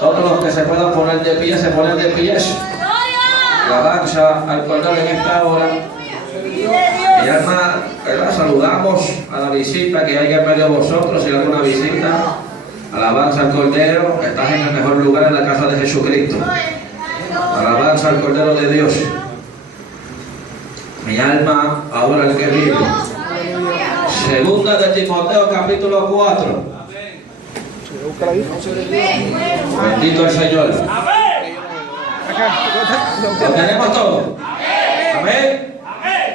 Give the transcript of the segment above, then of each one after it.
Todos los que se puedan poner de pie, se ponen de pie. Alabanza al Cordero en esta hora. Mi alma, ¿verdad? Saludamos a la visita que hay en medio de vosotros. Si hay alguna visita, alabanza al Cordero. Estás en el mejor lugar, en la casa de Jesucristo. Alabanza al Cordero de Dios. Mi alma, ahora el que vive. Segunda de Timoteo, capítulo 4. Bendito el Señor. ¿Lo tenemos todo? Amén.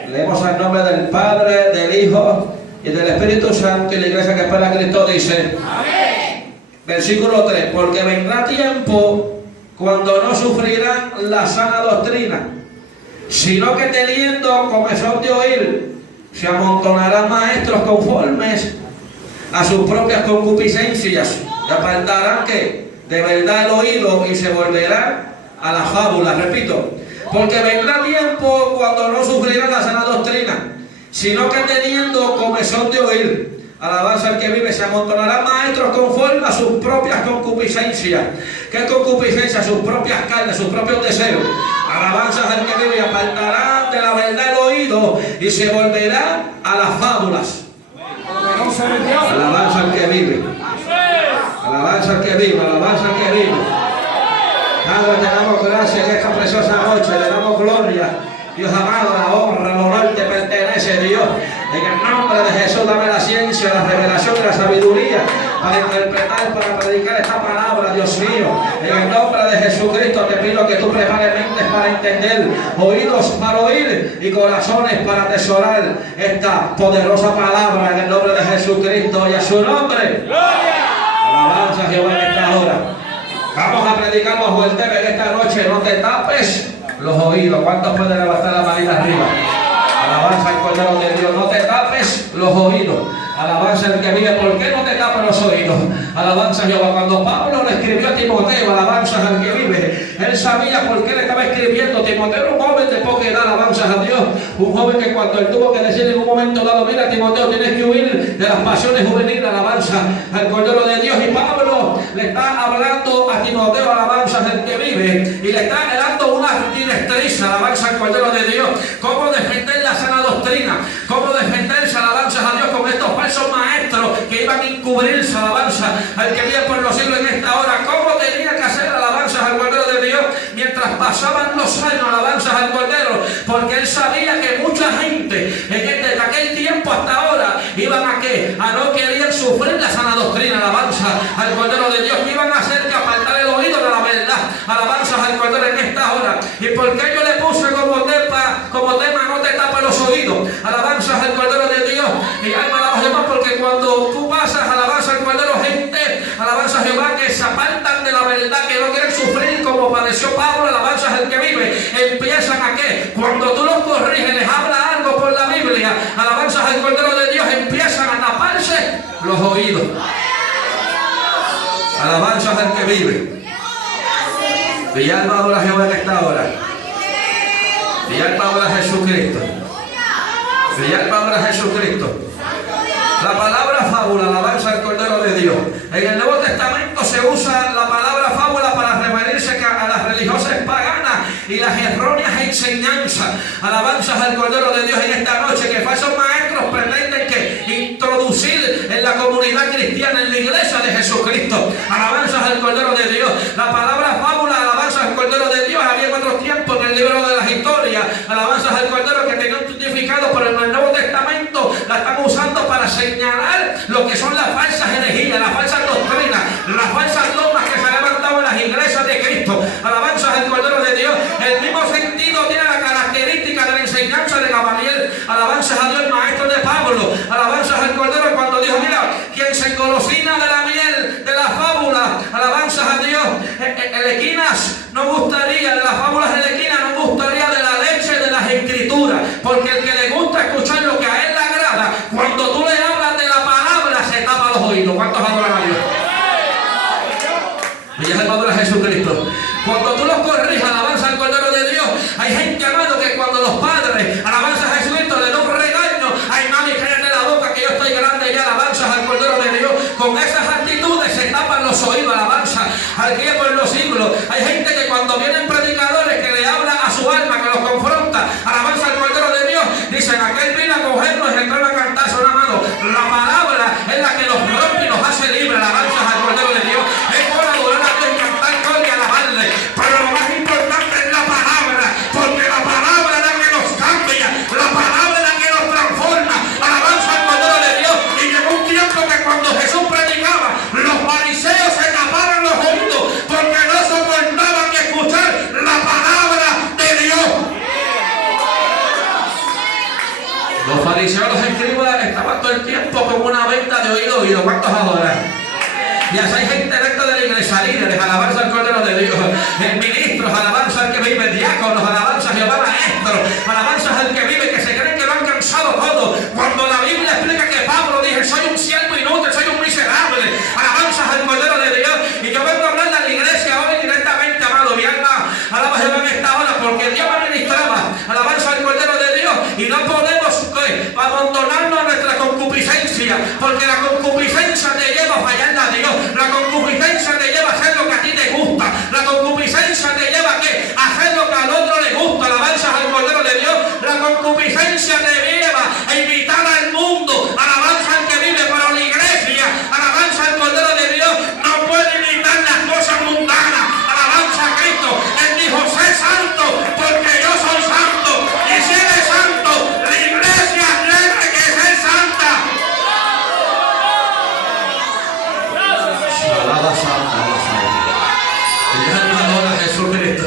Leemos al nombre del Padre, del Hijo y del Espíritu Santo, y la iglesia que espera a Cristo dice: amén. Versículo 3: porque vendrá tiempo cuando no sufrirán la sana doctrina, sino que teniendo comezón de oír, se amontonarán maestros conformes a sus propias concupiscencias, y apartarán que de verdad el oído, y se volverán a la fábula. Repito: porque vendrá tiempo cuando no sufrirán la sana doctrina, sino que teniendo comezón de oír, alabanza al que vive, se amontonarán maestros conformes a sus propias concupiscencias. ¿Qué concupiscencia? Sus propias carnes, sus propios deseos. Alabanza al que vive, y apartarán de la verdad el oído, y se volverán a las fábulas. Alabanza al que vive. Alabanza al que vive, alabanza al que vive. Padre, te damos gracias en esta preciosa noche, le damos gloria. Dios amado, la honra, el honor te pertenece, Dios. En el nombre de Jesús, dame la ciencia, la revelación y la sabiduría para interpretar, para predicar esta palabra, Dios mío. En el nombre de Jesucristo te pido que tú prepares mentes para entender, oídos para oír y corazones para atesorar esta poderosa palabra, en el nombre de Jesucristo y a su nombre. ¡Gloria! Alabanza a Jehová en esta hora. Vamos a predicar bajo el tema en esta noche: no te tapes los oídos. ¿Cuántos pueden levantar la manita arriba? Alabanza al Cordero de Dios. No te tapes los oídos. Alabanza al que vive. ¿Por qué no te tapes los oídos? Alabanza a Jehová. Cuando Pablo le escribió a Timoteo, alabanza al que vive, él sabía por qué le estaba escribiendo. Timoteo era un joven de poca edad, alabanza a Dios. Un joven que cuando él tuvo que decir en un momento dado: mira, Timoteo, tienes que huir de las pasiones juveniles, alabanza al Cordero de Dios. Y Pablo le está hablando a Timoteo, alabanza al que vive, y le está dando una directriz, alabanza al Cordero de Dios, cómo defender la sana doctrina, cómo defenderse, alabanza a Dios, con estos falsos maestros que iban a encubrirse, alabanza al que vive por los siglos en esta hora. Cómo tenía que hacer alabanza al Cordero de Dios mientras pasaban los años, alabanza al Cordero, porque él sabía que mucha gente desde aquel tiempo hasta ahora iban a que a no querer sufrir la sana doctrina, alabanza al Cordero de Dios, iban a hacer que apartar el oído de la verdad, alabanza al Cordero en esta hora. ¿Y por qué yo le puse como tema no te tapes los oídos? Alabanza al Cordero de Dios. Y alma a los demás, porque cuando tú pasas, alabanza al Cordero, gente, alabanza a Jehová, que se apartan de la verdad, que no quieren sufrir como padeció Pablo, alabanza al que vive, empiezan a que cuando tú los corriges, les habla algo por la Biblia, alabanza al Cordero de Dios, empiezan a taparse los oídos. Alabanza al que vive. Mi alma adora a Jehová en esta hora. Mi alma adora a Jesucristo. Mi alma adora a Jesucristo. La palabra fábula, alabanza al Cordero de Dios. En el Nuevo Testamento se usa la palabra fábula para referirse a las religiosas paganas y las erróneas enseñanzas. Alabanzas al Cordero de Dios en esta noche, que falsos maestros pretenden que introducir en la comunidad cristiana, en la iglesia de Jesucristo. Alabanzas al Cordero de Dios. La palabra fábula, alabanzas al Cordero de Dios, había en otros tiempos en el libro de las historias, alabanzas al Cordero, que tenía un significado, pero en el Nuevo Testamento la están usando para señalar lo que son las falsas herejías, las falsas doctrinas, las falsas dogmas que se han levantado en las iglesias de Cristo. Alabanzas al Cordero de Dios. El mismo sentido tiene la característica de la enseñanza de Gamaliel. Alabanzas a Dios, el maestro de Pablo. Alabanzas al Cordero, cuando dijo: mira, quien se engolosina de la miel, de la fábula, alabanzas a Dios, elequinas no gustaría, de las fábulas elequinas no gustaría de la leche de las escrituras, porque el que le gusta escuchar lo que a él le agrada, cuando tú le hablas de la palabra, se tapa los oídos. ¿Cuántos adoran a Dios? Y es el Padre de Jesucristo. Cuando tú los corrijas, alabanza al Cordero de Dios, hay gente, amado, que cuando los padres, alabanza a Jesucristo, le dan un regaño: ay, mami, cállate la boca que yo estoy grande ya, alabanzas al Cordero de Dios. Con esas actitudes se tapan los oídos, alabanza al que por los ¿Cuántos adoran? Y así hay gente dentro de la iglesia, líderes, alabanza al Cordero de Dios, ministros, alabanza al que vive, diáconos, alabanza a Jehová, maestros, alabanza al que vive, que se creen que lo han cansado todo. Cuando la Biblia explica que Pablo dice, soy un siervo inútil, soy un miserable, alabanza al Cordero de Dios. Y yo vengo a hablar de la iglesia hoy directamente, amado, mi alma, alaba a Jehová en esta hora, porque Dios me ministraba, alabanza al Cordero de Dios, y no podemos abandonarnos a nuestra concupiscencia, porque la concupiscencia te lleva a fallarle a Dios. La concupiscencia te lleva a hacer lo que a ti te gusta. La concupiscencia te lleva a hacer lo que al otro le gusta. Alabanza al Cordero de Dios. La concupiscencia te lleva a invitar al mundo. Alabanza al que vive para la iglesia. Alabanza al Cordero de Dios. No puede imitar las cosas mundanas. Alabanza a Cristo. Él dijo, sé santo porque yo soy santo. Y si eres santo, la iglesia tiene que ser santa. Y alma adora a Jesucristo.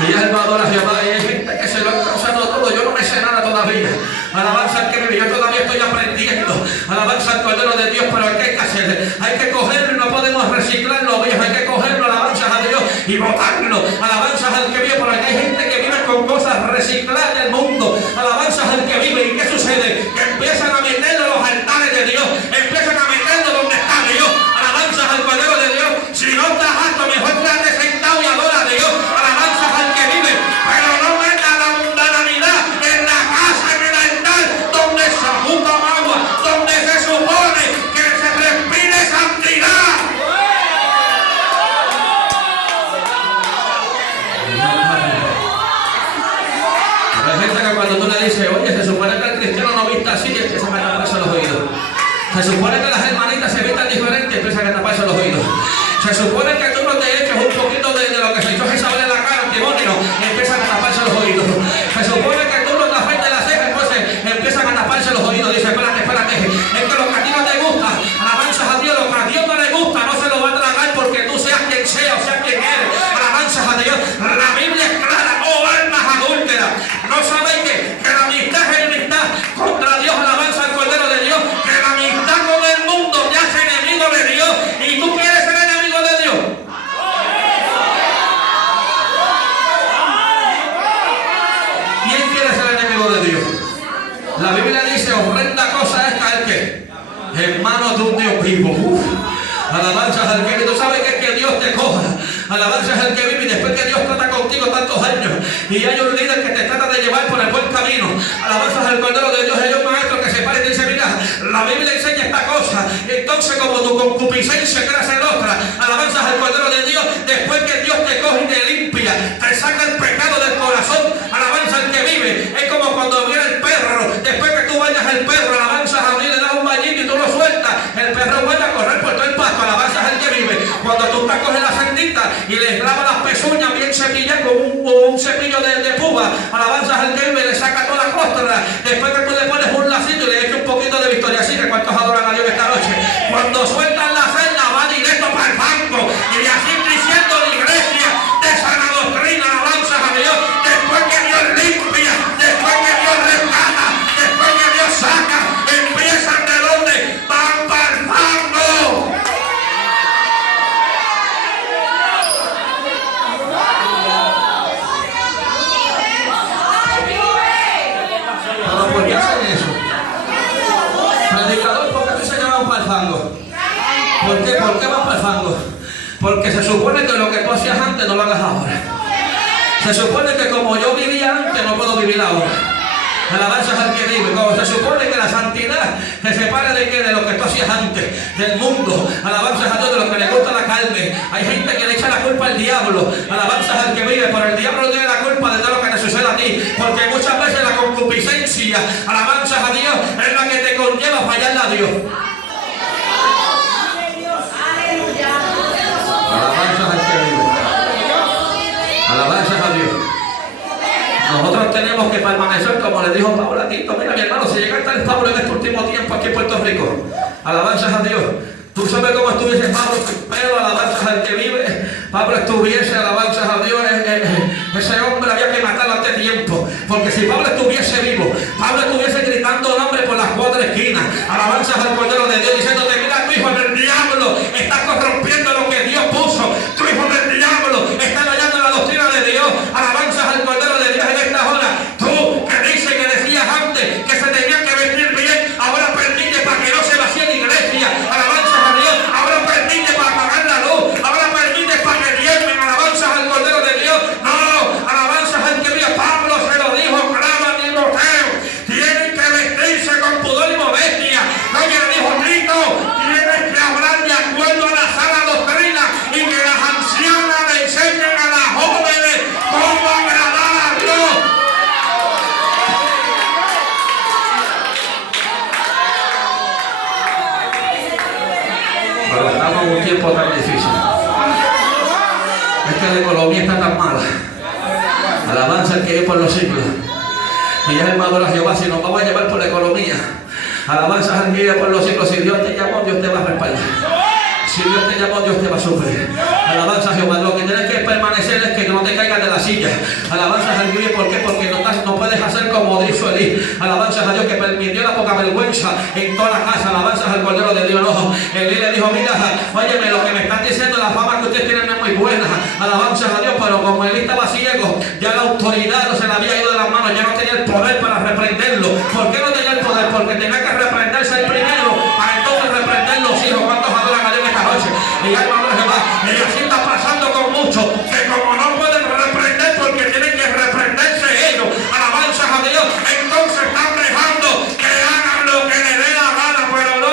Y alma adora a Jehová. Y hay gente que se lo ha causado todo. Yo no me sé nada todavía. Alabanza al que vive. Yo todavía estoy aprendiendo. Alabanza al Cordero de Dios. Pero ¿qué hay que hacer? Hay que cogerlo y no podemos reciclarlo, viejo. Hay que cogerlo, alabanza a Dios, y botarlo. Alabanza al que vive. Pero hay gente que vive con cosas recicladas del mundo. Alabanza al que vive. ¿Y qué sucede? Que empiezan a meterlo a los altares de Dios. Empiezan a meterlo donde está Dios. Alabanza al Cordero de Dios. Si no estás alto, mejor quédate sentado y adora a Dios. Alabanza al que vive. Pero no meta la mundanalidad en la casa, en el altar, donde se ajusta agua, donde se supone que se respire santidad. Hay gente que cuando tú le dices, oye, se supone que el cristiano no vista así, y empiezan a taparse los oídos. Se supone que las hermanitas se vistan diferente y empiezan a taparse los oídos. Se supone que tú no te eches un poquito de lo que se echó Jezabel en la cara, antimonio, y empiezan a taparse los oídos. Se supone que tú no te afeites las cejas, entonces empiezan a taparse los oídos. Dice, espérate, es que lo que a ti no te gusta, alabanzas a Dios, lo que a Dios no le gusta, no se lo va a tragar porque tú seas quien sea o seas quien eres. Alabanzas a Dios. La Biblia es clara, oh almas adúlteras. ¿No sabéis que la amistad es enemistad contra Dios? Alabanza al Cordero de Dios. Que la amistad con el mundo ya es enemigo de Dios. ¿Y tú quieres ser enemigo de Dios? ¿Quién quiere ser enemigo de Dios? La Biblia dice, horrenda cosa esta es que hermano de un Dios vivo. Alabanzas al que vive. Tú sabes que es que Dios te coja. Alabanzas al que vive. Y después que Dios trata contigo tantos años y hay un líder que te trata de llevar por el buen camino. Alabanzas al Cordero de Dios. Hay un maestro que se para y te dice, mira, la Biblia enseña esta cosa. Entonces como tu concupiscencia crece en otra. Alabanzas al Cordero de Dios. Después que Dios te coge y te limpia, te saca el pecado del corazón. Alabanza al que vive. Es como cuando viene el perro. Después que tú bañas el perro, alabanzas a Dios, le das un bañito y tú lo sueltas. El perro vuelve a correr por todo el pasto. Alabanzas al que vive. Cuando tú estás coges la cerdita y le lava las pezuñas bien cepilladas con un cepillo de púa. Alabanzas al que vive, le saca toda la costra. Después que tú le pones un lacito y le echas un poquito de Victoria Secret. ¿Cuántos adoran a Dios esta noche? Cuando sueltan la celda va directo para el banco. Y así diciendo la iglesia de sana doctrina. Alabanzas a Dios. Después que Dios limpia, después que Dios rescata, después que Dios saca, empiezan de donde van para el banco. ¿Por qué hacen eso? Predicador, ¿por qué se llaman para el fango? ¿Por qué van para el fango? Porque se supone que lo que tú hacías antes no lo hagas ahora. Se supone que como yo vivía antes no puedo vivir ahora. Alabanzas al que vive. Como se supone que la santidad se separa de lo que tú hacías antes, del mundo. Alabanzas a Dios, de lo que le gusta la carne. Hay gente que le echa la culpa al diablo. Alabanzas al que vive, pero el diablo no tiene la culpa de todo lo que te sucede a ti. Porque muchas veces la concupiscencia, alabanzas a Dios, es la que te conlleva a fallarle a Dios. Alabanzas al que vive. Alabanzas a Dios. Nosotros tenemos que permanecer, como le dijo Pablo a Tito. Mira, mi hermano, si llega a estar Pablo en este último tiempo aquí en Puerto Rico, alabanzas a Dios. Tú sabes cómo estuviese Pablo, pero alabanzas al que vive. Pablo estuviese, alabanzas a Dios. Ese hombre había que matarlo antes de tiempo. Porque si Pablo estuviese vivo, Pablo estuviese gritando nombre por las cuatro esquinas. Alabanzas al Cordero de Dios, diciéndote, mira que la economía está tan mala. Alabanza al que vive por los siglos. Y ya el maduro a Jehová, si nos vamos a llevar por la economía. Alabanza al que vive por los siglos. Si Dios te llamó, Dios te va a respaldar. Si Dios te llamó, Dios te va a sufrir. Alabanza a Jehová. Lo que tienes que permanecer es que no te caigas de la silla. Alabanza al que vive. ¿Por qué? Porque no puedes hacer como dijo Elí. Alabanza a Dios que permitió la poca vergüenza en toda la casa. Alabanza al Cordero de Dios. No. Elí le dijo, mira, óyeme, lo que me están diciendo, la fama que ustedes tienen no es muy buena. Alabanza a Dios, pero como Elí estaba ciego, ya la autoridad no se le había ido de las manos, ya no tenía el poder para reprenderlo. ¿Por qué no tenía el poder? Porque tenía que reprenderse el primero para entonces reprender los hijos. ¿Cuántos adoran a Dios esta noche? Y ya hermano Jehová, y así está pasando con muchos, que como no pueden reprender porque tienen que reprenderse ellos, alabanza a Dios, entonces están dejando que hagan lo que les dé la gana, pero no,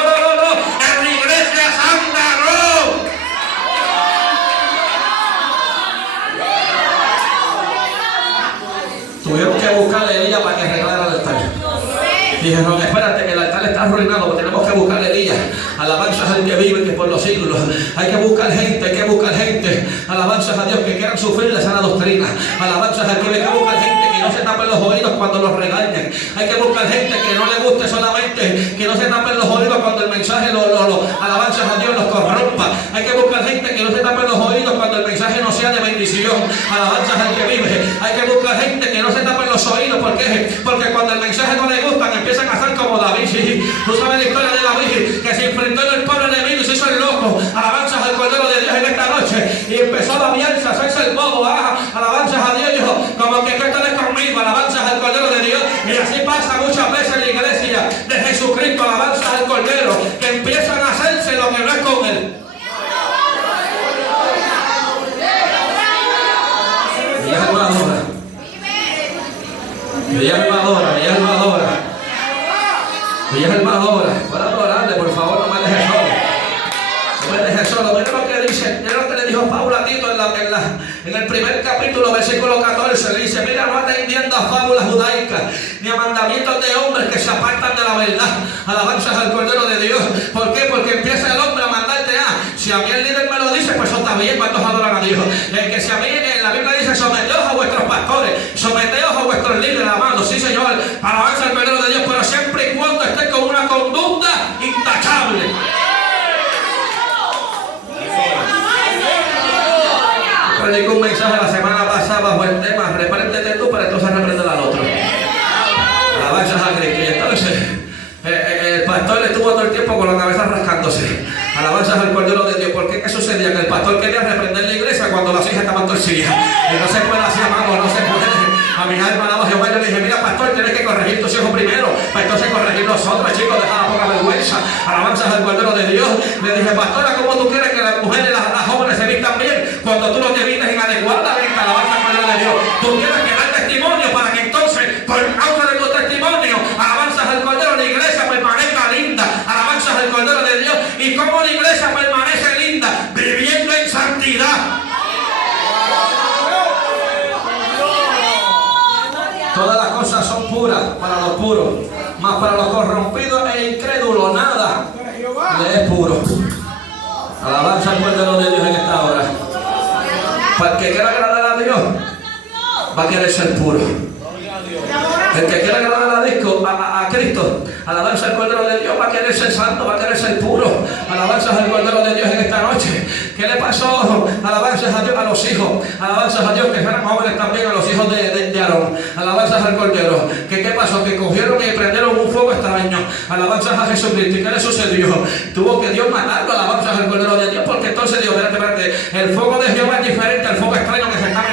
en la iglesia santa no. Tuvieron que buscarle a ella para que arreglara el altar. Dijeron, espérate, que el altar está arruinado, porque tenemos que buscarle a ella. Alabanzas al que vive, que por los siglos. Hay que buscar gente, alabanzas a Dios, que quieran sufrir la sana doctrina. Alabanzas al que vive, hay que buscar gente que no se tapen los oídos cuando los regañen. Hay que buscar gente que no le guste solamente, que no se tapen los oídos cuando el mensaje alabanzas a Dios los corrompa. Hay que buscar gente que no se tapen los oídos cuando el mensaje no sea de bendición. Alabanzas al que vive. Hay que buscar gente que no se tapen los oídos. ¿Por qué? Porque cuando el mensaje no le gusta, empiezan a hacer como David. ¿Sí? Tú sabes la historia de David, que se enfrentó en el pueblo enemigo y se hizo el loco. Alabanzas al Cordero de Dios en esta noche. Y empezó a babiarse, a hacerse el bobo. Alabanzas a Dios, dijo, como que tú estás conmigo. Alabanzas al Cordero de Dios. Y así pasa muchas veces en la iglesia de Jesucristo. Alabanzas al Cordero, que empiezan a hacerse lo que no es con él. Y ella lo adora. Y ella lo adora, ella lo adora. Y ella lo adora. Puedo adorarle, por favor, no me dejes solo. No me dejes solo. Mira lo que dice, mira lo que le dijo Pablo a Tito en el primer capítulo, versículo 14. Le dice, mira, no atendiendo a fábulas judaicas, ni a mandamientos de hombres que se apartan de la verdad. Alabanzas al Cordero de Dios. ¿Por qué? Porque empieza el hombre a mandarte si a mí el líder me lo dice, pues eso está bien. ¿Cuántos adoran a Dios? Que si a mí en la Biblia dice, someteos a vuestros pastores, someteos a vuestros líderes, amados, sí Señor, alabanza al Cordero de Dios, pero siempre y cuando esté con una conducta intachable. Predico un mensaje la semana pasada bajo el tema, repréndete tú, pero entonces reprende al otro. Alabanzas a Cristo. Y entonces el pastor estuvo todo el tiempo con la cabeza rascándose. Alabanzas al Cordero de Dios. ¿Por qué? ¿Qué sucedía? Que el pastor quería reprender la iglesia cuando las hijas estaban torcidas. Y no se puede así, amado, no se puede. A mi alma alaba Jehová, yo le dije, mira pastor, tienes que corregir tus hijos primero, para entonces corregir nosotros, chicos, deja la poca vergüenza. Alabanzas al Cordero de Dios. Le dije, pastora, ¿cómo tú quieres que las mujeres, las jóvenes se vistan bien cuando tú no te vistes inadecuadamente? Alabanza al Cordero de Dios. Tú tienes que dar testimonio para que entonces, por causa de tu testimonio, alabanzas al Cordero, la iglesia permanezca linda. Alabanzas al Cordero de Dios. ¿Y cómo la iglesia permanece linda? Viviendo en santidad. Todas las cosas son puras para los puros, mas para los corrompidos e incrédulos nada le es puro. Alabanza al Cordero de Dios en esta hora. Para el que quiera agradar a Dios, va a querer ser puro. El que quiera agradar a Cristo, alabanza al Cordero de Dios, va a querer ser santo, va a querer ser puro. Alabanzas al Cordero de Dios en esta noche. ¿Qué le pasó? Alabanzas a Dios a los hijos. Alabanzas a Dios que eran jóvenes también, a los hijos de Aarón. Alabanzas al Cordero. ¿Qué pasó? Que cogieron y prendieron un fuego extraño. Alabanzas a Jesucristo. ¿Y qué le sucedió? Tuvo que Dios matarlo. Alabanzas al Cordero de Dios. Porque entonces Dios, espérate, el fuego de Jehová es diferente al fuego extraño que se está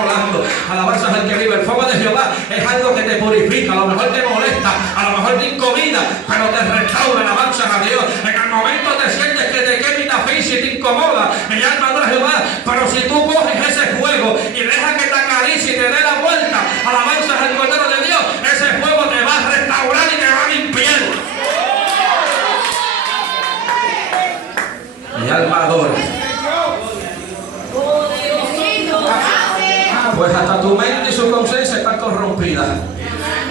colando. Alabanzas al que vive. El fuego de Jehová es algo que te purifica. A lo mejor te molesta, a lo mejor te incomida, pero te restaura. Alabanzas a Dios. En el momento te sientes que te quema y te incomoda, mi alma adora a Jehová, pero si tú coges ese fuego y dejas que te acaricie y te dé la vuelta, alabanzas al Cordero de Dios, ese fuego te va a restaurar y te va a limpiar. Mi alma adora. Pues hasta tu mente y su conciencia están corrompidas.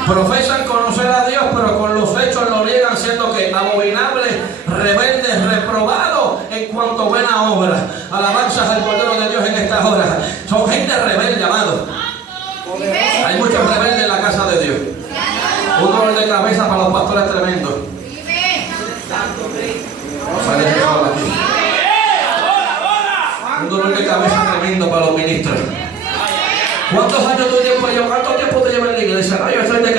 Profesan conocer a Dios, pero con los hechos lo niegan, siendo que abominables, rebeldes, reprobados en cuanto a buena obra. Alabanzas al Cordero de Dios en estas horas. dolor de cabeza para los pastores tremendo. Un dolor de cabeza tremendo para los ministros. ¿Cuántos años tu tiempo lleva? ¿Cuánto tiempo te lleva en la iglesia? No, yo soy de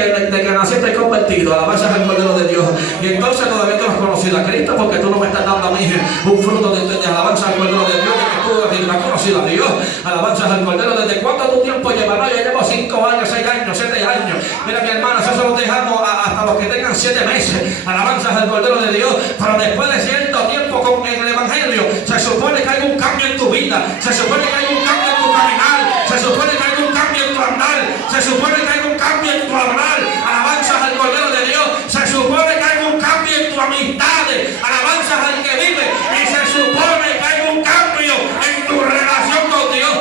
que naciste convertido, alabanza al Cordero de Dios. Y entonces todavía tú no has conocido a Cristo, porque tú no me estás dando a mí un fruto de alabanza al Cordero de Dios, de que tú no has conocido a Dios. Alabanza al Cordero. ¿Desde cuánto tu tiempo lleva? No, yo llevo 5 años, 6 años, 7 años. Mira, mi hermano, eso se lo dejamos hasta los que tengan 7 meses. Alabanza al Cordero de Dios. Pero después de cierto tiempo en el Evangelio, se supone que hay un cambio en tu vida. Se supone que hay un cambio en tu caminar. Se supone que hay un cambio en tu andar. Se supone que hay un cambio en tu hablar. Alabanzas al Cordero de Dios. Se supone que hay un cambio en tu amistad. Alabanzas al que vive. Y se supone que hay un cambio en tu relación con Dios.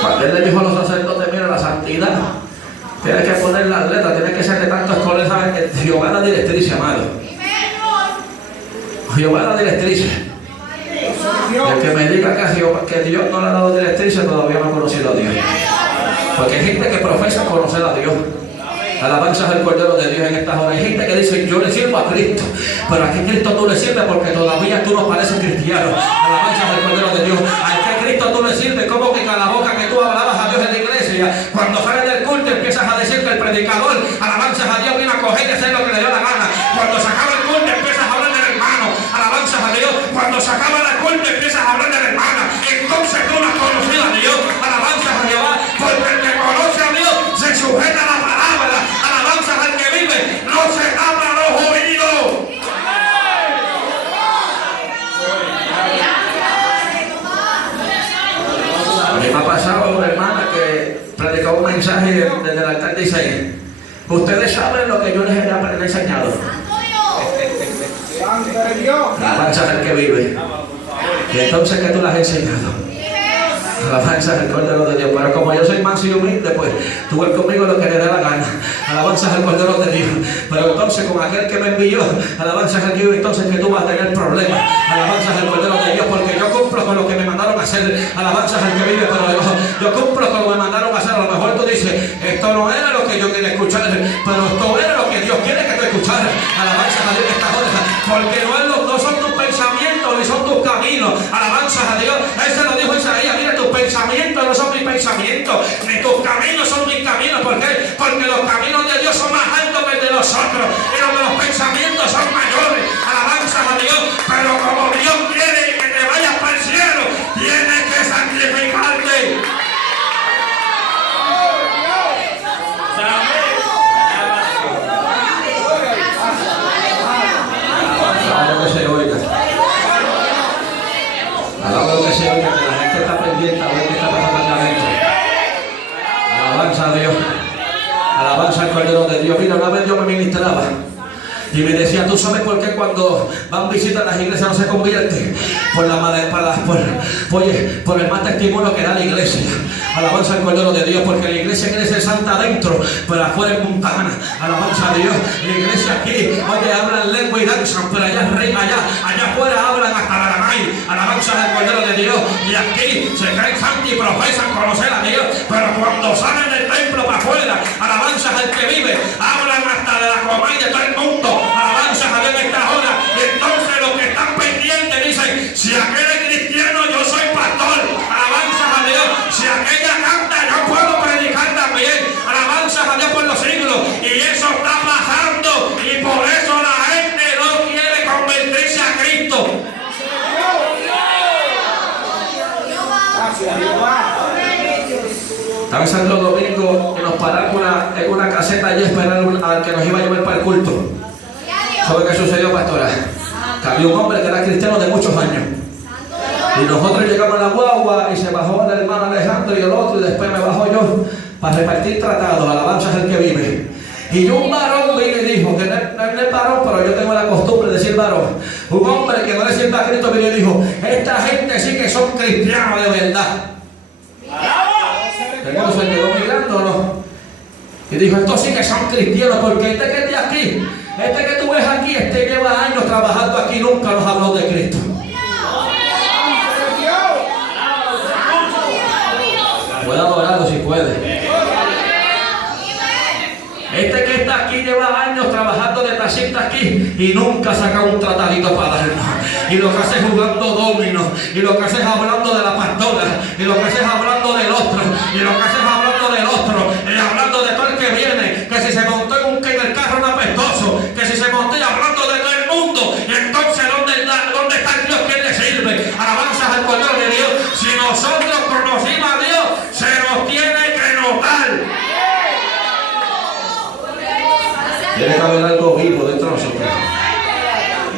Cuando él le dijo a los sacerdotes, mira, la santidad tienes que poner las letras, tienes que ser de tantos colores, ¿saben? Que Jehová la directriz, amado. Jehová la directriz. El que me diga que Dios no le ha dado directrices todavía no ha conocido a Dios. Porque hay gente que profesa conocer a Dios. Alabanzas al Cordero de Dios en estas horas. Hay gente que dice, yo le sirvo a Cristo, pero a qué Cristo tú le sirves porque todavía tú no pareces cristiano. Alabanzas al Cordero de Dios. ¿A qué Cristo tú le sirves? Como que con la boca que tú hablabas a Dios en la iglesia, cuando sales del culto empiezas a decir que el predicador, alabanzas a Dios, vino a coger y hacer lo que le dio la gana. Cuando se acaba el culto empiezas a hablar del hermano. Alabanzas a Dios. Cuando se acaba el culto empiezas a hablar de la hermana. Entonces tú no has conocido a Dios. Alabanzas a Jehová. Porque el que conoce a Dios se sujeta a la palabra. Alabanzas al que vive. No se abra los oídos. A mí me ha pasado una hermana que predicó un mensaje desde el altar, dice, ustedes saben lo que yo les he enseñado. Alabanzas al que vive. Y entonces que tú las has enseñado. Alabanzas al Cordero de Dios. Pero como yo soy manso y humilde, pues tú ves conmigo lo que le dé la gana. Alabanzas al Cordero de Dios. Pero entonces con aquel que me envió, alabanzas al Dios, entonces que tú vas a tener problemas. Alabanzas al Cordero de Dios, porque yo cumplo con lo que me mandaron a hacer. Alabanzas al que vive, pero yo cumplo con lo que me mandaron a hacer. A lo mejor tú dices, esto no era lo que yo quería escuchar, pero esto era lo que Dios quiere que tú escucharas. Alabanzas a Dios en esta hora, porque no son tus pensamientos ni son tus caminos. Alabanzas a Dios. Él se lo dijo a Isaías, mira, tus pensamientos no son mis pensamientos, ni tus caminos son mis caminos. ¿Por qué? Porque los caminos de Dios son más altos que el de nosotros, y los de los pensamientos son mayores. Alabanzas a Dios. Pero como Dios quiere que te vayas para el cielo, tienes que sacrificarte. Alaba que se oiga. Alaba que se oiga, que la gente está pendiente a ver qué está pasando en la mente. Alabanza a Dios. Alabanza al Cordero de Dios. Mira, una vez yo me ministraba y me decía, ¿tú sabes por qué cuando van visitas a las iglesias no se convierte? Por el mal testimonio que da la iglesia. Alabanza al Cordero de Dios, porque la iglesia quiere ser santa adentro, pero afuera es montana. Alabanza a Dios. La iglesia aquí, oye, hablan lengua y danzan, pero allá afuera hablan hasta la ramay. Alabanza al Cordero de Dios. Y aquí se creen santos y profesan conocer a Dios, pero cuando salen del templo para afuera, alabanza al que vive, hablan hasta de la comay de todo el mundo. Alabanzas a Dios en esta hora. Y entonces los que están pendientes dicen, si aquel es cristiano, yo soy pastor. Alabanzas a Dios. Si aquella canta, yo puedo predicar también. Alabanzas a Dios por los siglos. Y eso está pasando, y por eso la gente no quiere convertirse a Cristo. Estaba en Santo Domingo y nos pararon en una caseta allí esperando al que nos iba a llevar para el culto. ¿Sabe qué sucedió, pastora? Que había un hombre que era cristiano de muchos años. Y nosotros llegamos a la guagua y se bajó el hermano Alejandro y el otro, y después me bajo yo para repartir tratados. Alabanzas al que vive. Y un varón vino y dijo, que no es varón, pero yo tengo la costumbre de decir varón. Un hombre que no le sirve a Cristo vino y dijo, esta gente sí que son cristianos de verdad. ¿Cómo se quedó mirando o no? Y dijo, estos sí que son cristianos, porque este que está aquí, este que tú ves aquí, este lleva años trabajando aquí, nunca nos habló de Cristo. adorarlo si puede. Este que está aquí lleva años trabajando de taxista aquí y nunca saca un tratadito para darnos. Y lo que hace es jugando domino, y lo que hace es hablando de la pastora, y lo que hace es hablando del otro, y lo que hace es hablando del otro, y hablando de todo el que viene, que si se montó en el carro un apestoso, que si se montó y hablando de todo el mundo. Y entonces ¿dónde está el Dios que le sirve? Alabanzas al Cordero de Dios. Si nosotros conocimos a Dios, se nos tiene que notar. Tiene que haber algo vivo dentro de nosotros.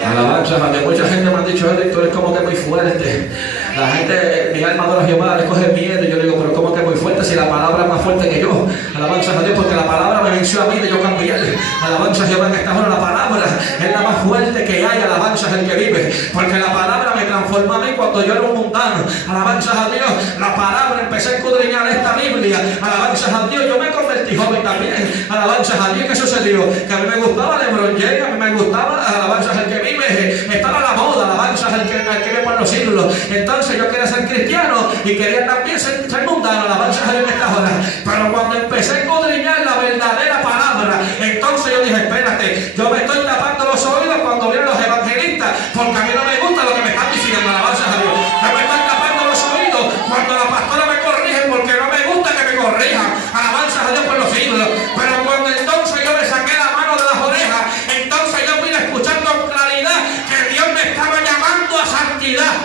Alabanzas a Dios. Mucha gente me ha dicho, tú eres como que muy fuerte. La gente, mi alma adora a Jehová, le coge miedo. Y yo le digo, pero como que muy fuerte si la palabra es más fuerte que yo. Alabanzas a Dios, porque la palabra me venció a mí de yo cambiar. Alabanzas a Jehová, en esta hora la palabra es la más fuerte que hay. Alabanzas el que vive, porque la palabra me transforma a mí cuando yo era un mundano. Alabanzas a Dios, la palabra, empecé a escudriñar esta Biblia. Alabanzas a Dios, yo me convertí joven también. Alabanzas a Dios. ¿Qué sucedió? Que a mí me gustaba LeBron James, a mí me gustaba, alabanzas el que vive, estaba a la moda, alabanzas el que vive por los siglos. Entonces yo quería ser cristiano y quería también ser mundano, alabanzas a Dios en esta hora. Pero cuando empecé a escudriñar la verdadera palabra, entonces yo dije, espérate, yo me estoy tapando los oídos cuando vienen los evangelistas, porque a mí no me gusta lo que me están diciendo, alabanzas a Dios. Yo me estoy tapando los oídos cuando la pastora me corrige, porque no me gusta que me corrijan, alabanzas a Dios por los siglos. Pero cuando entonces yo le saqué la mano de las orejas, entonces yo vine a escuchar con claridad que Dios me estaba llamando a santidad.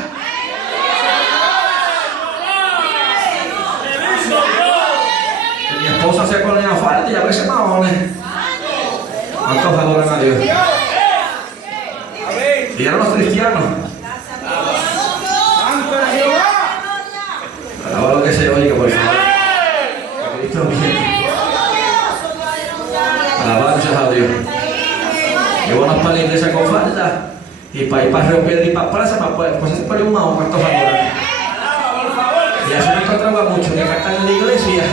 Mi esposa se ponía falta y a veces maones. ¿Cuántos adoran a Dios? Y eran los cristianos. Ahora lo que se oiga, por favor. Cristo viene. Alabanzas a Dios. Llevamos para la iglesia con falda y para ir para Río Piedra y para Plaza, pues se pone un maón. ¿Cuántos adoran? Y así me encontraba mucho que cantan en la iglesia.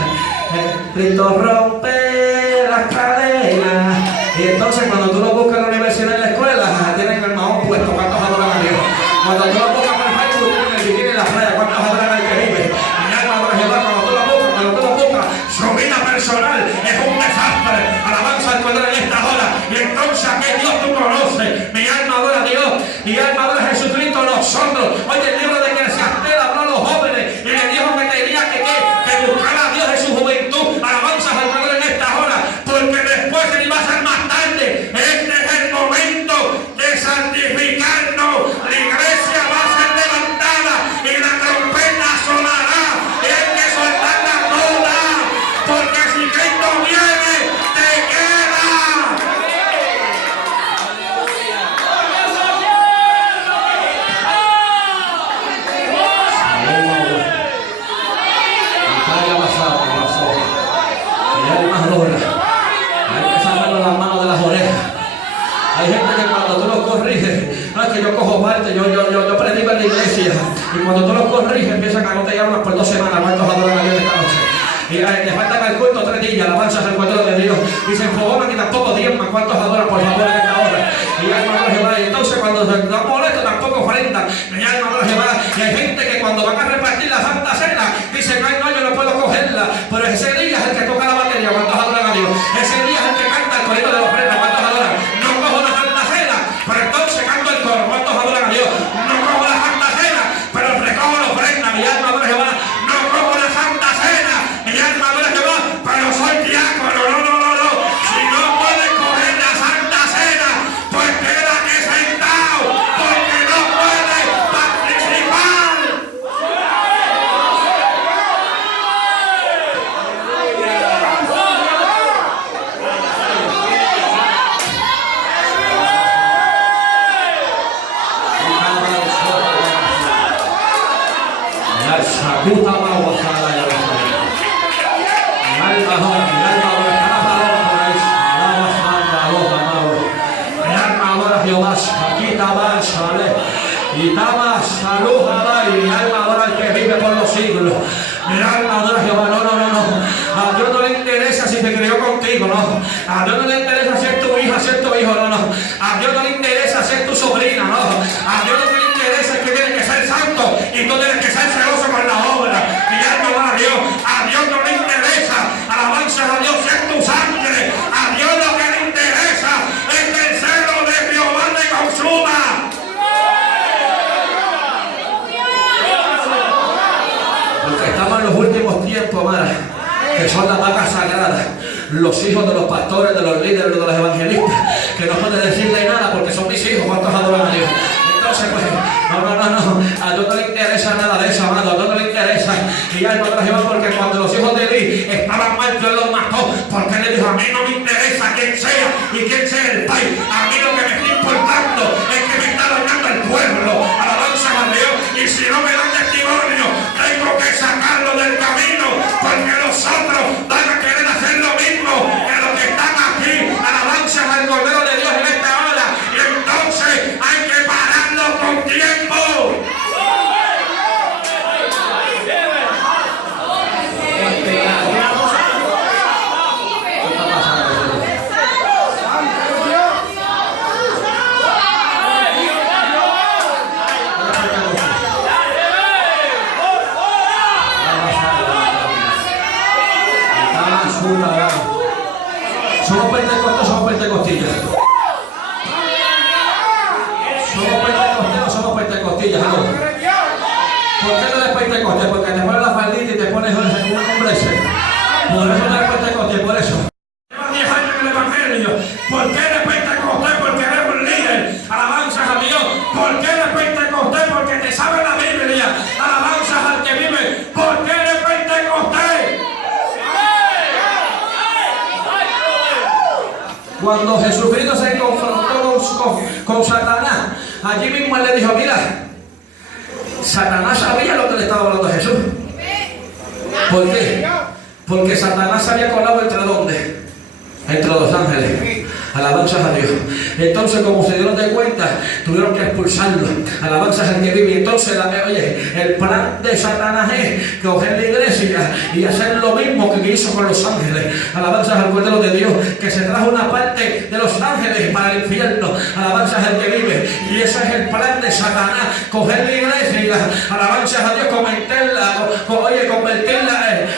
Cristo rompe las cadenas. Y entonces cuando tú lo buscas en la universidad y en la escuela, tienen el mahón puesto. ¿Cuántos adoran a Dios? Cuando tú lo buscas por el Facebook, tienen el bikini en la playa. ¿Cuántos adoran al que vive? Mi alma adora a Jehová. Cuando tú lo buscas, su vida personal es un desastre. Alabanza al Cordero en esta hora. Y entonces ¿a qué Dios tú conoces? Mi alma adora a Dios. Mi alma adora a Jesucristo. Nosotros. Oye, el libro de Eclesiastés habló a los jóvenes y le dijo que tenía que buscar a Dios en su juventud. Alabanzas al Cordero en esta hora, porque después se iba a ser más tarde. Este es el momento de santificarnos. La iglesia va a ser levantada y la trompeta sonará. Y hay que soltar la nota, porque si Cristo viene, te queda. Hay gente que cuando tú los corriges, no es que yo cojo parte, yo predico en la iglesia, y cuando tú los corriges empiezan a no te llaman por 2 semanas. ¿Cuántos adoran a Dios esta noche? Y te faltan al culto 3 días, alabanzas al Cordero de Dios, y se enfogonan y tampoco diezman. ¿Cuántos adoran por favor en esta hora? Y alma adora a Jehová. Y entonces cuando se no molesta tampoco ofrendan. Mi alma adora a Jehová. Y hay gente que cuando van a repartir la Santa Cena dicen, ay no, yo no puedo cogerla, pero ese día es el que toca la batería. ¿Cuántos adoran a Dios? Ese día es el que canta el corito de la ofrenda. ¿Cuántos adoran? No cojo la Santa Cena, pero entonces canto el coro. ¿Cuántos adoran a Dios? No cojo la Santa Cena, pero recojo la ofrenda. Mi alma adora a Jehová. No cojo la Santa Cena, mi alma adora a Jehová, pero soy diácono. No. Si no puedes coger la Santa Cena, pues quédate sentado, porque no puedes participar. Y dama salud a y mi alma adora al que vive por los siglos. Mi alma adora a Jehová. No. A Dios no le interesa si te crió contigo, no. A Dios no le interesa ser tu hija, ser tu hijo, no. A Dios no le interesa ser tu sobrina, no. A Dios no le interesa que tienes que ser santo y tú tienes que ser celoso con la obra. Mi alma adora a Dios. A Dios de Jehová, porque cuando los hijos de Eli estaban muertos, él los mató, porque él le dijo: a mí no me interesa quién sea y quién sea el país, a mí lo que me está importando es que me está dañando el pueblo. Alabanza a Dios. Y si no me dan testimonio, tengo que sacarlo del camino, porque los otros van a querer hacer lo mismo que los que están aquí. Alabanza al Cordero de Dios en esta hora, y entonces hay que pararlo con tiempo. Somos pentecostales, somos pentecostillas. Somos pentecostales o somos pentecostillas. ¿No? ¿Por qué no eres pentecostés? Porque te pones la faldita y te pones un hombre ese. Por eso no eres pentecostés, por eso. Llevas 10 años en el evangelio. ¿Por qué eres pentecostés? Porque eres un líder. Alabanzas a Dios. ¿Por qué eres pentecostés? Porque te sabe la Biblia. Alabanzas al que vive. ¿Por qué eres pentecostés? Cuando Jesucristo se confrontó con Satanás, allí mismo él le dijo: mira, Satanás sabía lo que le estaba hablando a Jesús. ¿Por qué? Porque Satanás se había colado entre ¿dónde? Entre los ángeles. Alabanzas a Dios. Entonces, como se dieron de cuenta, tuvieron que expulsarlo. Alabanzas al que vive. Entonces, oye, el plan de Satanás es coger la iglesia y hacer lo mismo que hizo con los ángeles. Alabanzas al Cordero de Dios, que se trajo una parte de los ángeles para el infierno. Alabanzas al que vive. Y ese es el plan de Satanás: coger la iglesia, alabanzas a Dios, convertirla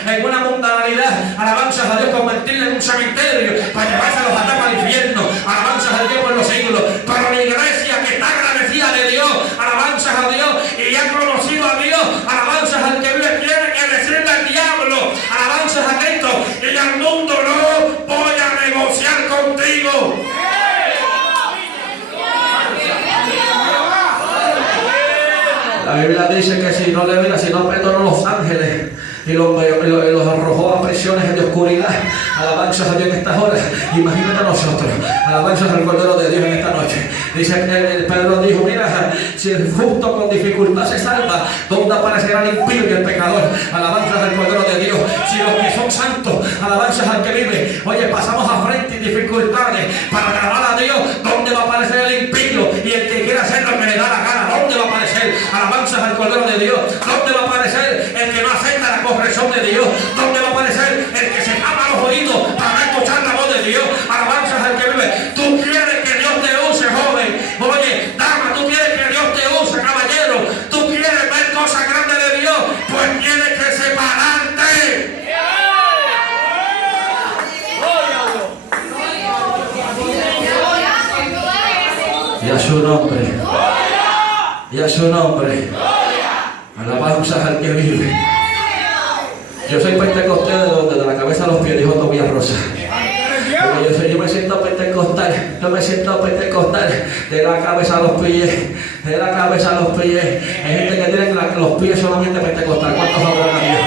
en una mundanalidad. Alabanzas a Dios, convertirla en un cementerio para llevárselos a para el infierno. Alabanzas a Dios por los siglos. Pero la iglesia que está agradecida de Dios, alabanzas a Dios, y ha conocido a Dios, alabanzas al que vive, tiene que decirle al diablo, alabanzas a Cristo, y al mundo: no voy a negociar contigo. La Biblia dice que si no perdonó a los ángeles y los arrojó a prisiones de oscuridad. Alabanzas a Dios en estas horas. Imagínate a nosotros. Alabanzas al Cordero de Dios en esta noche. Dice Pedro dijo: mira, si el justo con dificultad se salva, ¿dónde aparecerá el impío y el pecador? Alabanzas al Cordero de Dios. Si los que son santos, alabanzas al que vive, oye, pasamos a frente y dificultades para alabar a Dios, ¿dónde va a aparecer el impío y el que quiera hacer lo que le da la gana? ¿Dónde va a aparecer? Alabanzas al Cordero de Dios. ¿Dónde va a aparecer el que no acepta la corrección de Dios? ¿Dónde va a aparecer el que se tapa los oídos para no escuchar la voz de Dios? Alabanzas al que vive. Tú quieres que Dios te use, joven. Oye, dama, tú quieres que Dios te use, caballero. Tú quieres ver cosas grandes de Dios, pues tienes que separarte. Y a su nombre. Y a su nombre. Alabanzas al que vive. Yo soy pentecostés de la cabeza a los pies, dijo Tobías Rosa. Yo me siento pentecostal, de la cabeza a los pies, de la cabeza a los pies. Hay gente que tiene los pies solamente pentecostal. ¿Cuántos adoran a Dios?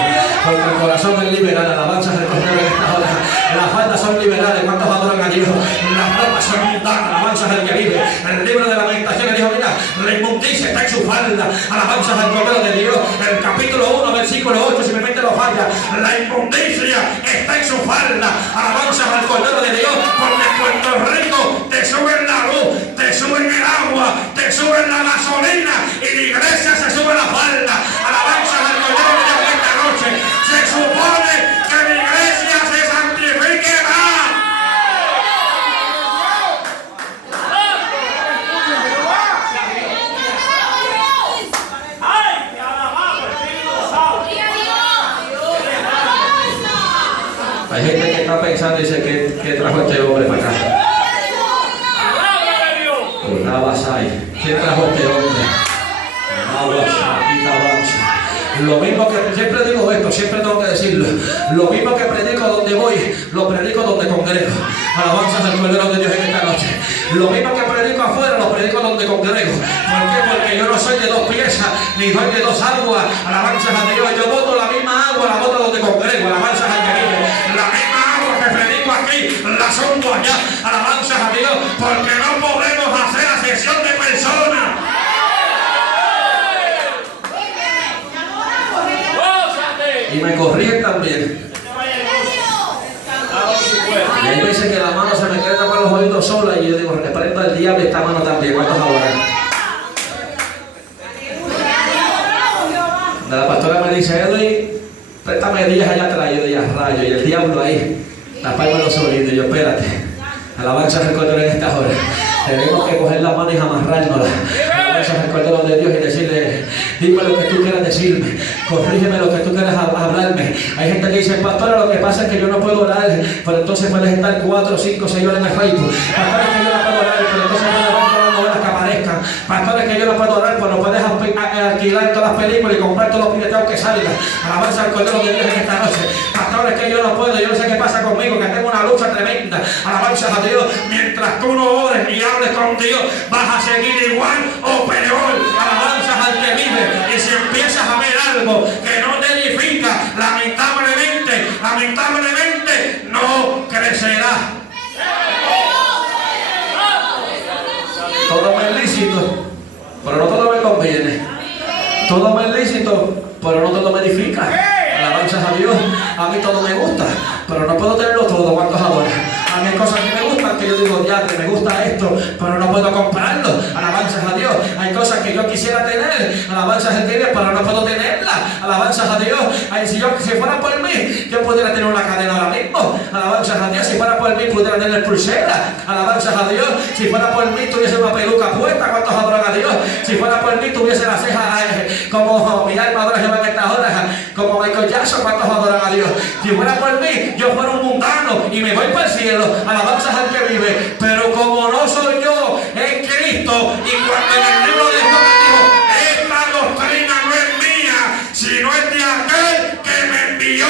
Porque el corazón es liberal. Alabanzas del Cordero en estas horas. Las faldas son liberales. ¿Cuántos adoran a Dios? Las ropas son mundanas. Alabanzas del que vive. El libro de Lamentaciones dijo: mira, la inmundicia está en su falda. Alabanzas del Cordero de Dios. El capítulo 1, versículo 8, si mi mente lo falla, la inmundicia está en su falda. Alabanzas al Cordero de Dios. Porque en Puerto Rico te suben la luz, te suben el agua, te suben la gasolina, y la iglesia se sube la falda. Alabanzas al Cordero de Dios esta noche. Se supone que la iglesia se santifique más. Hay gente que está pensando y dice que trajo este hombre para acá. ¿Quién trajo este hombre? Lo mismo que siempre digo esto, siempre tengo que decirlo. Lo mismo que predico donde voy, lo predico donde congrego. Alabanzas al Cordero de Dios en esta noche. Lo mismo que predico afuera, lo predico donde donde congrego. ¿Por qué? Porque yo no soy de dos piezas, ni soy de dos aguas. Alabanzas a Dios. Yo boto la misma agua, la boto donde congrego. Alabanzas al que vive. La misma agua que predico aquí, la sondo allá. Alabanzas a Dios. Porque no podemos hacer acepción de personas. Y me corrigen también. Y hay veces que la mano se me quiere tapar los oídos sola y yo digo, reprendo al diablo esta mano también. ¿Cuántos ahora? La pastora me dice, Edwin, préstame 10 allá atrás. Yo digo, rayo, y el diablo ahí, taparme los oídos. Y yo, espérate, alabanza al Cordero en esta hora. Tenemos que coger la mano y amarrárnosla. Alabanza al Cordero de Dios y decirle, dime lo que tú quieras decirme, corrígeme lo que tú quieras hablarme. Hay gente que dice, pastor, lo que pasa es que yo no puedo orar, pero entonces puedes estar 4, 5, 6 horas en el Facebook. Pastor, es que yo no puedo orar, pero entonces puedes ver todas las novelas que aparezcan. Pastor, es que yo no puedo orar, pero puedes alquilar todas las películas y comprar todos los pileteos que salgan. Alabanza al Cordero de Dios en esta noche. Pastor, es que yo no puedo, yo no sé qué pasa conmigo, que tengo una lucha tremenda. Alabanza a Dios. Mientras tú no ores ni hables con Dios, vas a seguir igual o peor. Alabanzas al que vive. Y si empiezas a ver algo que no te edifica, lamentablemente no crecerá. Todo me es lícito, pero no todo me conviene. Todo me es lícito, pero no todo me edifica. Alabanzas a Dios. A mí todo me gusta, pero no puedo tenerlo todo. ¿Cuántos ahora? A mí hay cosas que me gustan, que yo digo, diatre, me gusta esto, pero no puedo comprarlo. Alabanzas a Dios. Hay cosas que yo quisiera tener, alabanzas a Dios, pero no puedo tenerla. Alabanzas a Dios. Ay, si fuera por mí, yo pudiera tener una cadena ahora mismo. Alabanzas a Dios. Si fuera por mí, pudiera tener pulsera. Alabanzas a Dios. Si fuera por mí, tuviese una peluca puesta. ¿Cuántos adoran a Dios? Si fuera por mí, tuviese las cejas como mi alma adora Jehová en estas horas, como Michael Jackson. ¿Cuántos adoran a Dios? Si fuera por mí, yo fuera un mundano y me voy para el cielo. Alabanzas al que vive, pero como no soy yo, es Cristo. Y cuando en el libro de Juan dijo, esta doctrina no es mía, sino es de aquel que me envió.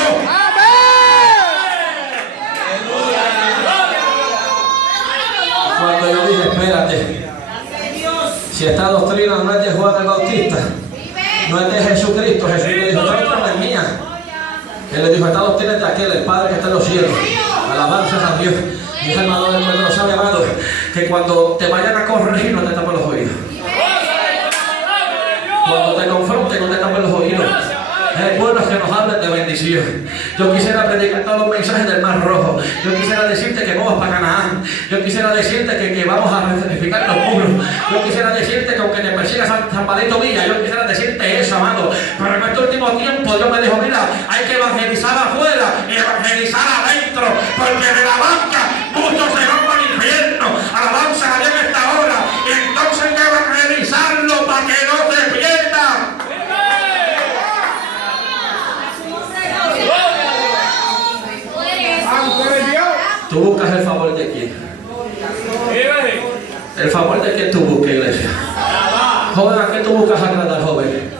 Cuando yo dije, espérate, si esta doctrina no es de Juan el Bautista, no es de Jesucristo, Jesús le dijo, esta doctrina es mía. Él le dijo, esta doctrina es de aquel, el Padre que está en los cielos. Alabanzas a Dios. Mis hermanos del pueblo sabe, amado, que cuando te vayan a corregir no te tapen los oídos. Cuando te confronten no te tapen los oídos. Es bueno que nos hablen de bendición. Yo quisiera predicar todos los mensajes del Mar Rojo. Yo quisiera decirte que vamos para Canaán. Yo quisiera decirte que vamos a rectificar los muros. Yo quisiera decirte que aunque te persiga San Palito Villa, yo quisiera decirte eso, amado. Pero en este último tiempo Dios me dijo, mira, hay que evangelizar afuera y evangelizar adentro. Porque de la banca muchos se van para el infierno. Alabanza a Dios en esta hora. Y entonces hay que evangelizarlo para que no se pierda. Tú buscas el favor de quién. El favor de quién tú buscas, iglesia. Joven, ¿a qué tú buscas agradar, joven?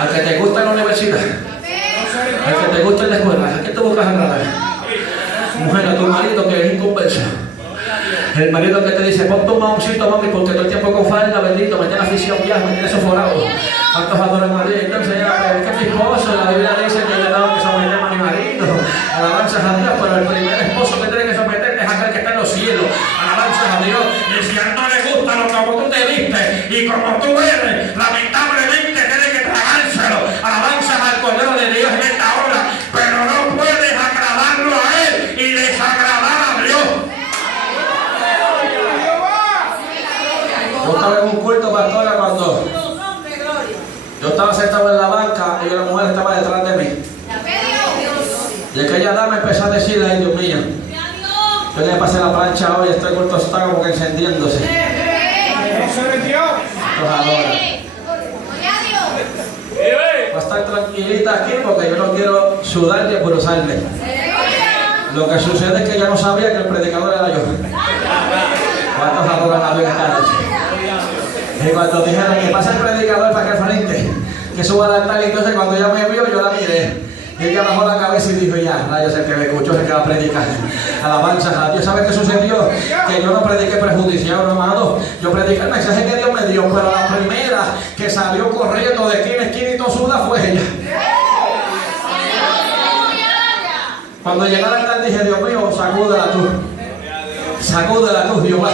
¿Al que te gusta en la universidad? ¿Al que te gusta en la escuela? ¿A qué tú buscas agradar? Mujer, a tu marido que es inconverso. El marido que te dice, ponte un mamoncito, mami, porque todo el tiempo con falda, bendito, me tiene afición ya, me tiene soforado. ¿Cuántos adoran a Dios? Entonces ella, es que mi esposo, la Biblia dice que yo tengo que someterme a mi marido. Alabanzas a Dios, pero el primer esposo que tiene que someterte es aquel que está en los cielos. Alabanzas a Dios. Y si a él no le gusta lo como tú te viste y como tú eres, lamentablemente tiene que tragárselo. Alabanzas al Cordero de Dios en esta hora, pero no puedes agradarlo a él y desagradar a Dios. Yo estaba en un culto, pastora, cuando yo estaba sentado en la banca y la mujer estaba detrás de mí. Y aquella dama empezó a decirle, ay Dios mío, yo le pasé la plancha hoy, este culto está como que encendiéndose. Los adora. Va a estar tranquilita aquí porque yo no quiero sudar ni embruzarme. Lo que sucede es que ella no sabía que el predicador era yo. ¿Cuántos adoran a Dios esta noche? Y cuando dijeron que pasa el predicador para que al frente, que suba al altar, y entonces cuando ella me vio, yo la miré. Y ella bajó la cabeza y dijo, ya, rayos, el que me escuchó es el que va a predicar. Alabanzas a Dios. ¿Sabe qué sucedió? Que yo no prediqué prejudicial, amado. Yo prediqué el mensaje que Dios me dio, pero la primera que salió corriendo de esquina a esquina y tosuda fue ella. Cuando llegara la tarde dije, Dios mío, sacúdela tú. Sacúdela tú, Jehová,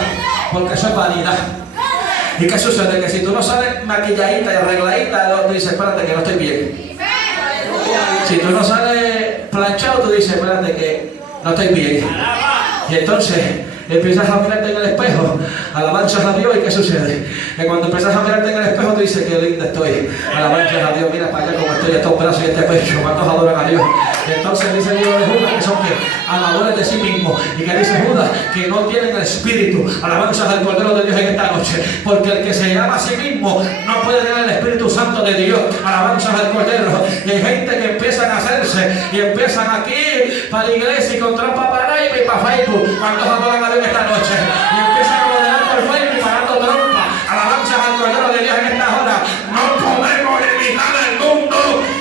porque eso es vanidad. ¿Y qué sucede? Que si tú no sales maquilladita y arregladita, tú dices, espérate que no estoy bien. Si tú no sales planchado, tú dices, espérate que no estoy bien. Y entonces empiezas a mirarte en el espejo, alabanzas a Dios. ¿Y qué sucede? Que cuando empiezas a mirarte en el espejo, tú dices, qué linda estoy. Alabanzas a Dios, mira para allá como estoy, estos brazos y este pecho, cuántos adoran a Dios. Y entonces dice el libro de Judas que son amadores de sí mismos. Y que dice Judas que no tienen el espíritu. Alabanzas al Cordero de Dios en esta noche. Porque el que se llama a sí mismo no puede tener el Espíritu Santo de Dios. Alabanzas al Cordero. Y hay gente que empiezan a hacerse y empiezan aquí para la iglesia y contra paparazzi y para Facebook. ¿Cuántos adoran a Dios esta noche? Y empiezan a modelar por Facebook parando trompa. Alabanzas al Cordero de Dios en esta hora. No podemos imitar al mundo.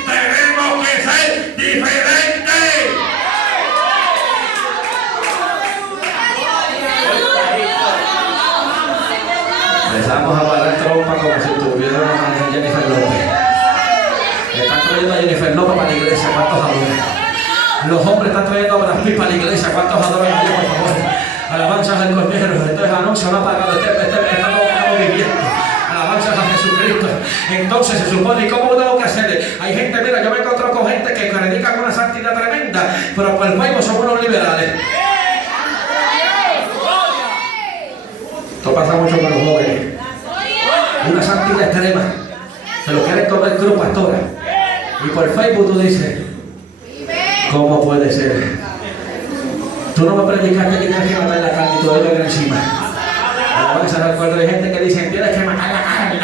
Tenemos que ser diferentes. Empezamos a parar trompa como si tuviéramos a Jennifer López. Están trayendo a Jennifer López para la iglesia. ¿Cuántos adoran? Los hombres están trayendo a Brad Pitt para la iglesia. ¿Cuántos adoran a Dios, por favor? Alabanzas al Cordero. Entonces anuncio no ha pagado. Estamos viviendo. Alabanzas a Jesucristo. Entonces se supone, ¿cómo tengo que hacer? Hay gente, mira, yo me encuentro con gente que predican una santidad tremenda, pero por el pueblo son unos liberales. Esto pasa mucho con los jóvenes. Una santidad extrema. Se lo quieren comer cruz, pastora. Y por Facebook tú dices, ¿cómo puede ser? Tú no me predicaste que tienes que matar la carne y todo lo encima. Alabanzas al Cordero. Hay gente que dice, tienes que matar la carne.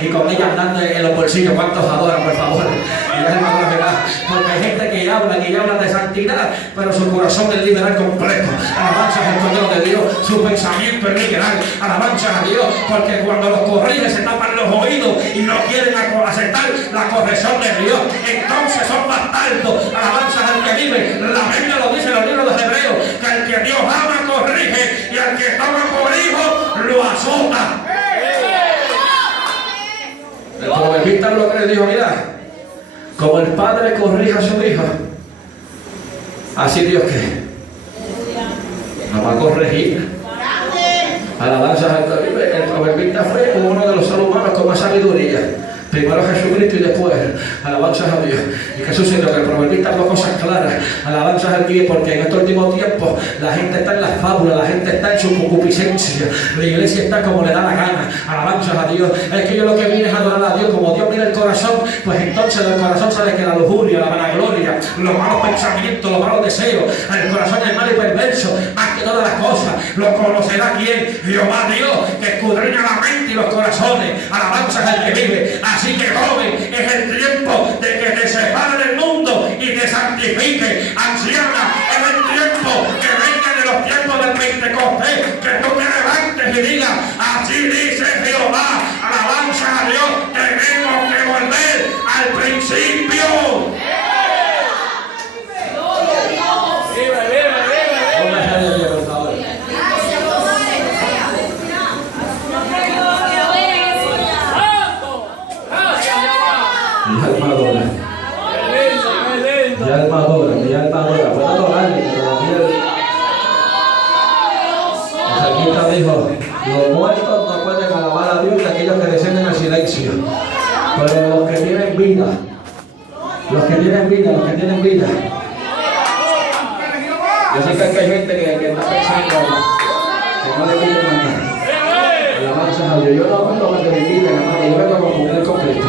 Y con ella andando en los bolsillos. ¿Cuántos adoran, por favor? Y es la verdad. Porque hay gente que habla de santidad, pero su corazón es liberal completo. Alabanzas al Cordero de Dios. Su pensamiento es liberal. Alabanzas a Dios. Porque cuando los corrige se tapan los oídos y no quieren aceptar la corrección de Dios. Entonces son bastardos. Alabanzas al que vive. La Biblia lo dice en los libros de Hebreos, que al que Dios ama corrige y al que toma por hijo lo azota. El proverbista lo que le dijo, mira, como el padre corrige a su hijo, así Dios que no va a corregir. Alabanzas al Cordero. El proverbista fue uno de los seres humanos con más sabiduría. Primero Jesucristo y después alabanzas a Dios. ¿Y qué sucedió? Que el proverbista habló cosas claras. Alabanzas al Dios, porque en estos últimos tiempos la gente está en las fábulas, la gente está en su concupiscencia, la iglesia está como le da la gana. Alabanzas a Dios. Es que yo lo que vine es adorar a Dios. Como Dios mira el corazón, pues entonces del corazón sale que la lujuria, la vanagloria, los malos pensamientos, los malos deseos, el corazón es malo y perverso, más que todas las cosas. Lo conocerá quién, Jehová Dios, que escudriña la mente y los corazones. Alabanzas al que vive. Así que, joven, es el tiempo de que te separe del mundo y te santifique. Anciana, es el tiempo que venga de los tiempos del Pentecostés, que tú te levantes y digas, así dice Jehová. Alabanza a Dios, tenemos que volver al principio. Mi alma adora, puedo adorarle, pero el salmista dijo, los muertos no pueden alabar a Dios y aquellos que descienden al silencio, pero los que tienen vida, los que tienen vida. Yo sé que hay gente que está pensando que no le piden nada. Alabanzas a Dios. Yo no vengo a que me piden nada, yo vengo a cumplir con Cristo.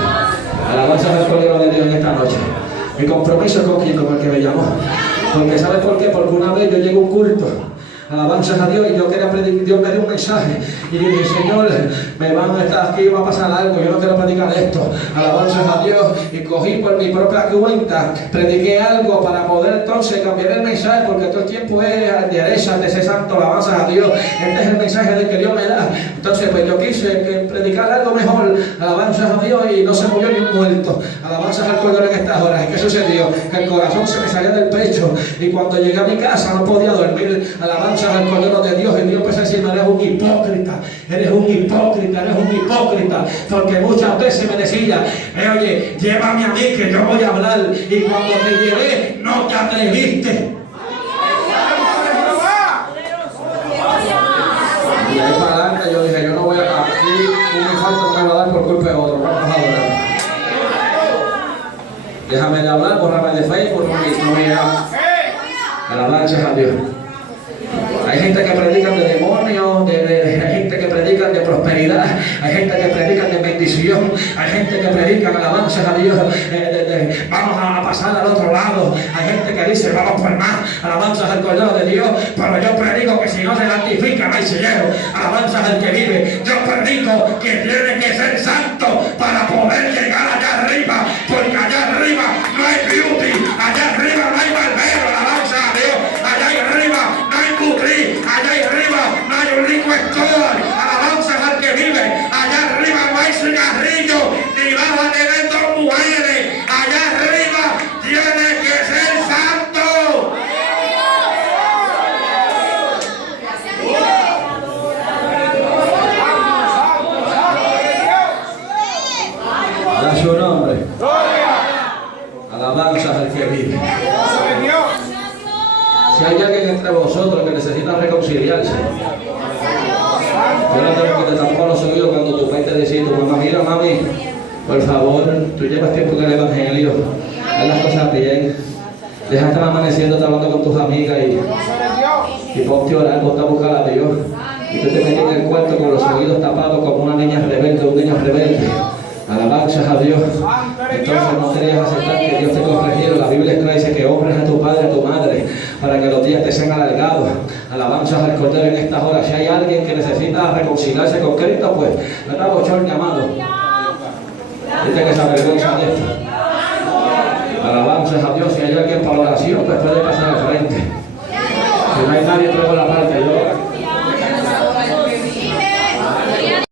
Alabanzas al Cordero de Dios en esta noche. Mi compromiso es con Cristo porque me llamó. Porque ¿sabe por qué? Porque una vez yo llegué a un culto Alabanzas a Dios. Y yo quería predicar, Dios me dio un mensaje. Y dije, Señor, me van a estar aquí, va a pasar algo. Yo no quiero predicar esto. Alabanzas a Dios. Y cogí por mi propia cuenta, prediqué algo para poder entonces cambiar el mensaje, porque todo el tiempo es endereza de ese santo. Alabanzas a Dios. Este es el mensaje de que Dios me da. Entonces, pues yo quise predicar algo mejor. Alabanzas a Dios. Y no se murió ni un muerto. Alabanzas al Cordero en estas horas. ¿Y qué sucedió? Que el corazón se me salía del pecho. Y cuando llegué a mi casa no podía dormir. Alabanzas al Cordero de Dios. Y Dios empezó a decirme, eres un hipócrita. Eres un hipócrita. Eres un hipócrita. Porque muchas veces me decía, oye, llévame a mí que yo voy a hablar. Y cuando te llevé, no te atreviste. Y ahí para adelante yo dije, yo no voy a aquí, un infarto no me va a dar por culpa de otro. Vamos a adorar. Déjame de hablar, bórrame de Facebook, no me llama. Alabanzas a Dios. Hay gente que predica de demonios, hay gente que predica de prosperidad, hay gente que predica de bendición, hay gente que predica alabanzas a Dios, vamos a pasar al otro lado, hay gente que dice vamos por más, alabanzas al Cordero de Dios, pero yo predico que si no se santifica no hay cielo, alabanzas al que vive. Yo predico que tiene que ser santo para poder llegar allá arriba, porque allá arriba no hay beauty, allá arriba no hay barbero, alabanzas a Dios, allá arriba no hay putri, allá arriba no hay un rico store, alabanzas al que vive, allá arriba no hay cigarrillo, ni vas a tener dos mujeres, allá arriba tiene que ser santo. Da su nombre. Alabanzas al que vive. Si hay alguien entre vosotros que necesita reconciliarse, yo no tengo que te tapar los oídos cuando tu pai te dice, tu mamá, mira mami, por favor, tú llevas tiempo en el evangelio, haz las cosas bien, deja estar amaneciendo, hablando con tus amigas y ponte a orar, ponte a buscar a Dios. Y tú te metes en el cuarto con los oídos tapados como una niña rebelde, un niño rebelde. Alabanzas a Dios. Entonces no querías aceptar que Dios te corrigiera. La Biblia dice que honres a tu padre, a tu madre, para que los días te sean alargados. Alabanzas al Cordero en estas horas. Si hay alguien que necesita reconciliarse con Cristo, pues le damos un llamado. Dice que se avergüenza de esto. Alabanzas a Dios. Si hay alguien para oración, pues puede pasar al frente. Si no hay nadie, traigo la parte. Yo